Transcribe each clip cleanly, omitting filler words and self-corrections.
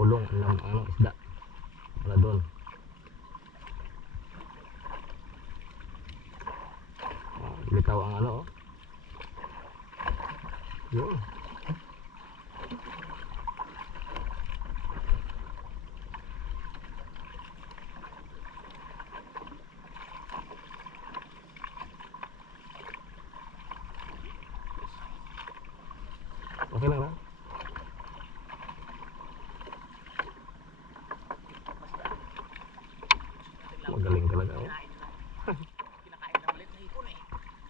kulong ng ano, isda. Wala doon. Bitaw ang ano, oh. Yun. Okay lang na. Magaling talaga, oh.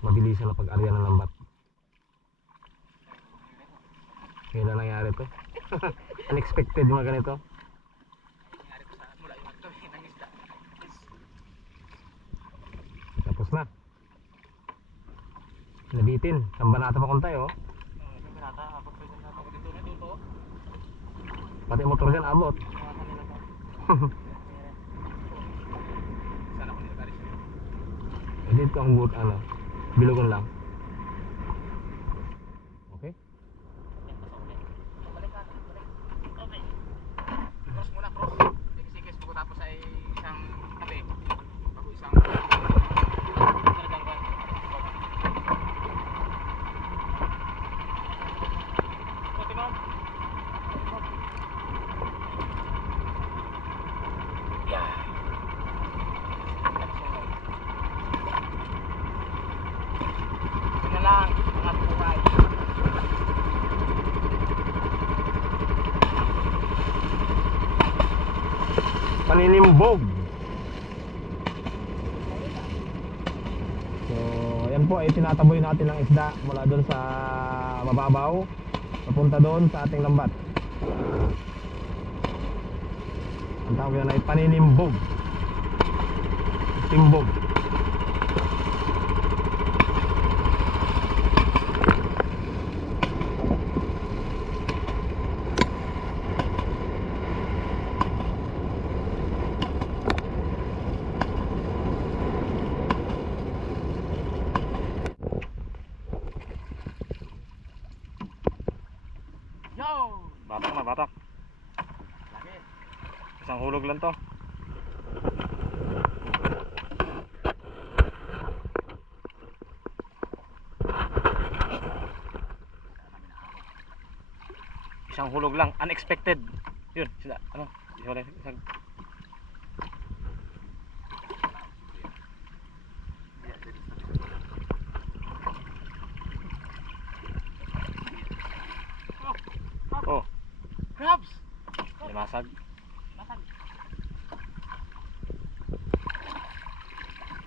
Mabilisan na pag-arya ng lambat. Kailan nangyari to? Unexpected mga ganito. Tapos na. Nabitin. Sambanata pa kung tayo, oh. Pati motor dyan, abot. Dito ang boot, ano, bilugon lang. Okay? Cross muna, cross. Sikis-sikis bago tapos ay isang tabi. Bago isang lang, mga buhay. Paninimbog. So, ayan po ay tinataboy natin ng isda mula doon sa mababaw papunta doon sa ating lambat. Ang tawag yan ay paninimbog. Timbog. Batak na, batak. Lagi. Isang hulog lang to. Isang hulog lang, unexpected. Yun, sila, ano? Isang oh. Crabs! Limasag.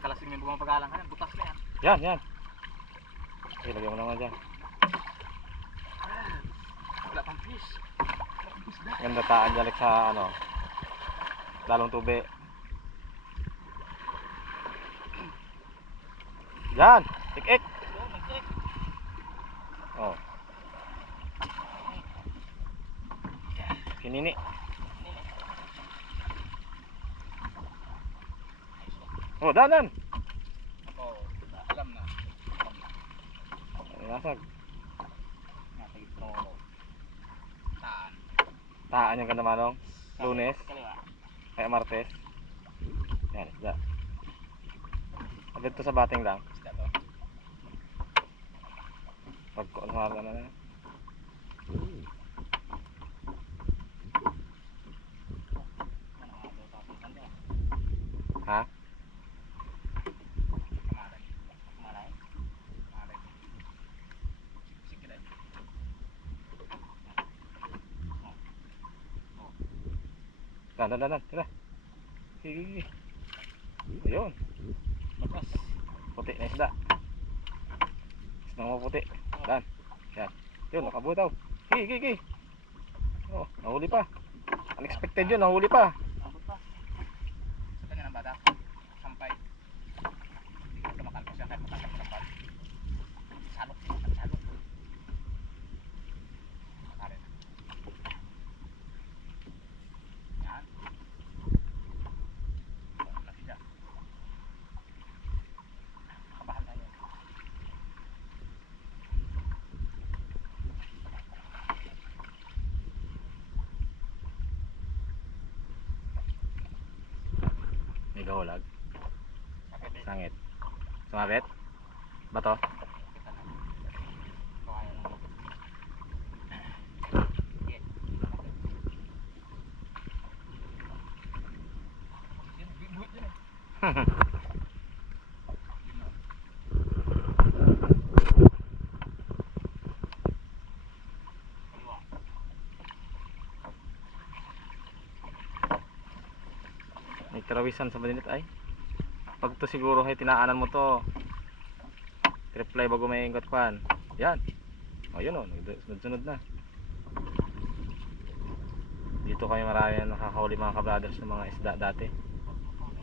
Kalasing may bugang pag-alang ka yan, butas na yan. Yan. Ilagay mo naman dyan. Wala pang fish. Ganda taan dyan sa ano, lalong tubi. Yan! Ik-ik! Oh. Kinini. Oh, danan. Oh, alam na. Nasag. Nasag ito. Taan. Taan yung kanda manong. Lunes. Kaya Martes. Yan, isda. Agad to sa bating lang. Isda to. Pagkuhan na. Ha? Dan. Tira. Sige. Ayun. Bakas. Puti na isda. Isda mo puti. Dan. Yan. Yun, nakabutaw. Sige. Oh, nahuli pa. Unexpected yun, nahuli pa. Sampay. Hindi ka tumakal ko siya kahit makasap ng bal. Salok. Makarin. Yan. Laki siya. Nakabahan tayo. Igahulag. Sangit. Sumabit? Bato? May karawisan sa balinit ay. Pag to siguro ay tinaanan mo to. Reply bago may ingot pan. Yan. O yun o, sunod-sunod na. Dito kami marami na nakakahuli mga kabrothers ng mga isda dati.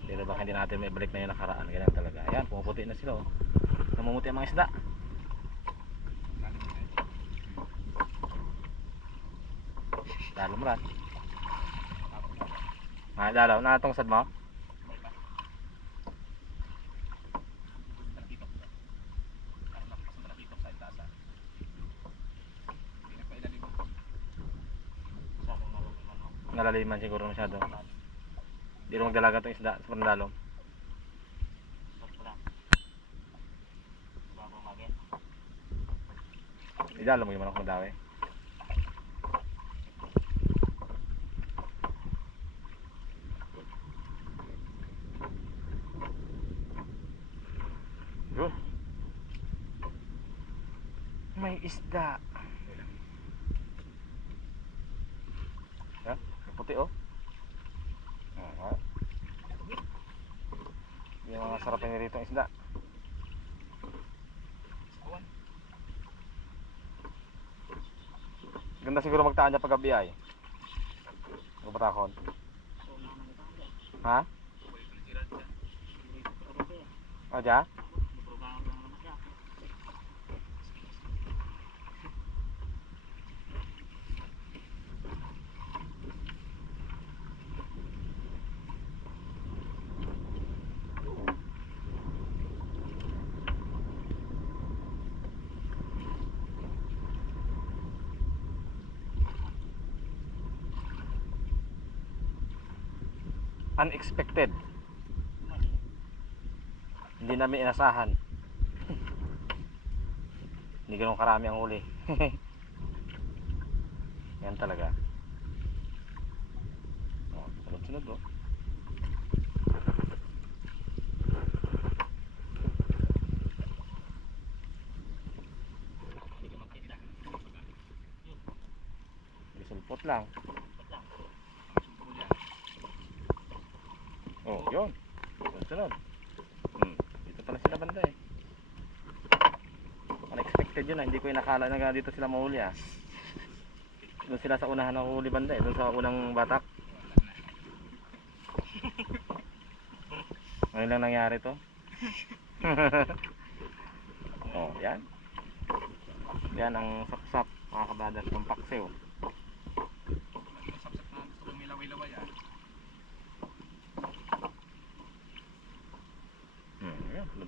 Pero baka hindi natin may balik na yung nakaraan. Ganyan talaga. Ayan, pumuputi na sila o. Namumuti ang mga isda. Dalaw mo rin. Dalaw, natong sad mo? Nalaliman siguro masyado. Hindi rin magdalaga itong isda sa pandalom. Idalo mo yung manok madawi. Yun. May isda. Yan, puti oh. Yung mga sarap na rito ang isda. Ganda siguro magtaan niya pag gabi ay. Batakon. Ha? O dya? Unexpected. Hindi namin inasahan. Hindi ganun karami ang huli. Yan talaga. Oh, sunod-sunod oh. Sulpot lang. Oh, yun. Sunod. Dito pala sila banda eh. Unexpected yun ah. Hindi ko inakala na dito sila mahuli ah. Doon sila sa unahan ng huli banda eh. Doon sa unang batak. Ngayon lang nangyari to. Oh, yan. Yan ang saksak mga kabadar ng paksiw.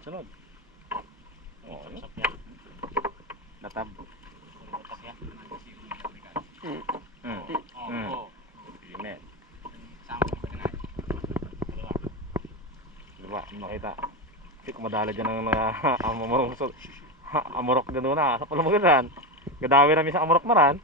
Sunod. Oh, yun. Latab. Amen. Diba, makita. Kasi kumadala dyan ng amurok gano'n na. Sa pala magalan. Gadawi namin sa amurok maran.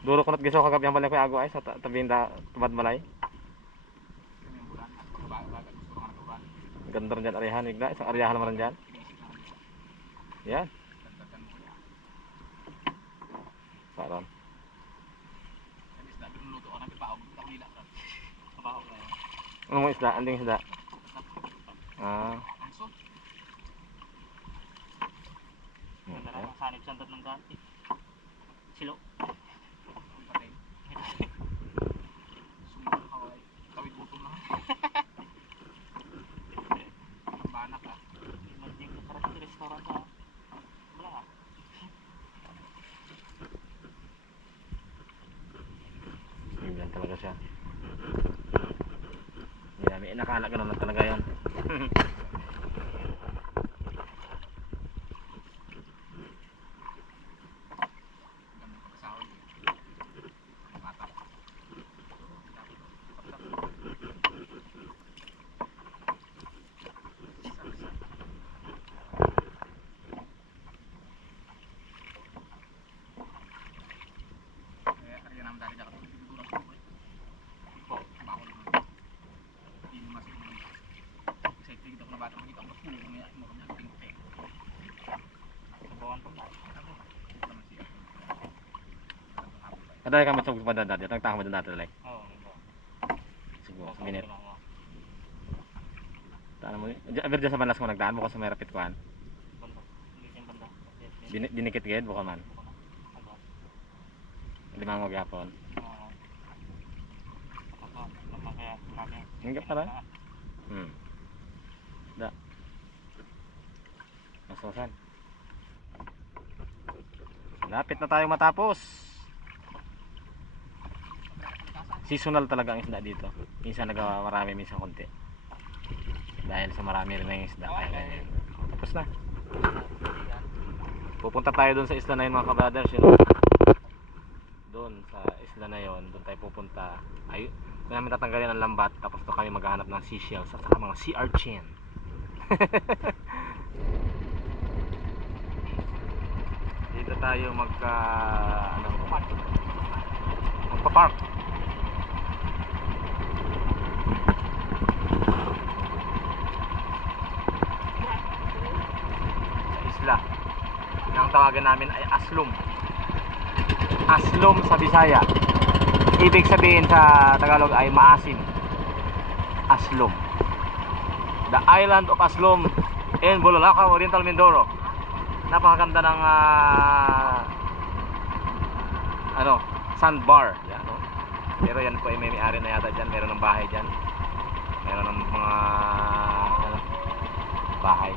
Duro ko nat giso kagabi ang balay ko ago ay sa tabing tumad malay. Ganda rin dyan arihan igla, isang ariyahan naman dyan. Yan. Saron. Ano mo isda? Anding isda? Ah. Sanib santot ng ganti. Silo. Tawid butong lang. Banak ah. Magding ka sa restaurant ah. Wala ah. Yan talaga siya. Yan, may nakala ganun na talaga yan. Kadali kami sa pagpunta dati. Nagtaka mo dati like. Oo. Siguro sa minute. Taan mo. Aber dyan sa balas mo nagdaan mo kasi may rapid kuan. Banda. Hindi siyang banda. Dinikit gid buka man. Agad. Lima mo gyapon. Oo. Naman kaya kami. Hinggap ka na? Da. Masosan. Lapit na tayo matapos. Seasonal talaga ang isda dito. Minsan nagawa marami, minsan konti. Dahil sa marami rin ang isda kaya ganyan. Tapos na. Pupunta tayo doon sa isla na yun mga kabrothers, yun. Doon sa isla na yun, doon tayo pupunta. Ay, doon namin tatanggalin ang lambat, tapos doon kami maghahanap ng seashells at saka mga sea urchin. Dito tayo magpa-park. Sa isla. Ang tawagan namin ay Aslum. Aslum sa Bisaya. Ibig sabihin sa Tagalog ay maasim. Aslum. The island of Aslum in Bulalakaw, Oriental Mindoro. Napakaganda ng sandbar. Yan, no? Pero yan po ay may-ari na yata dyan. Meron ng bahay dyan. Meron ng mga bahay.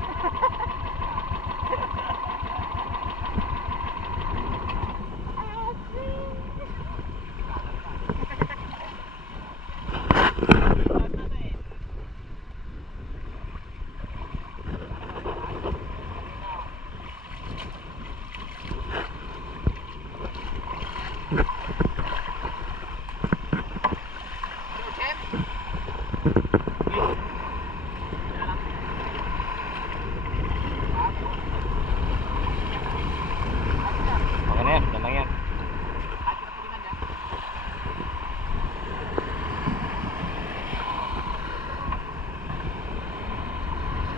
Okay na yan, yan lang yan.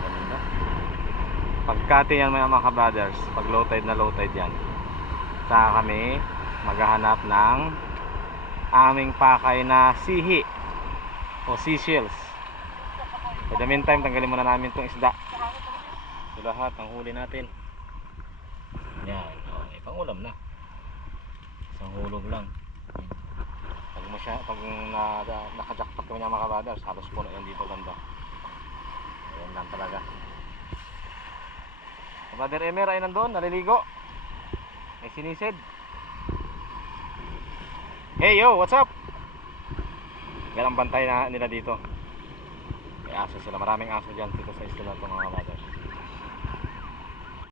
Ganda. Pagkati yan mga ka-brothers, pag low tide na low tide yan, saka kami maghahanap ng aming pakay na sihi o seashells. For the meantime, tanggalin muna namin itong isda. Ito lahat ang huli natin. Yan, okay, pangulam na. Isang hulog lang. Pag nakajackpot kami ng mga kabaders, halos puno yan dito banda. Ayan lang talaga. Kabader Emer ay nandun, naliligo. May sinisid. Hey yo, what's up? Yan ang bantay na nila dito. May aso sila, maraming aso dyan dito sa isla na ito mga kabaders.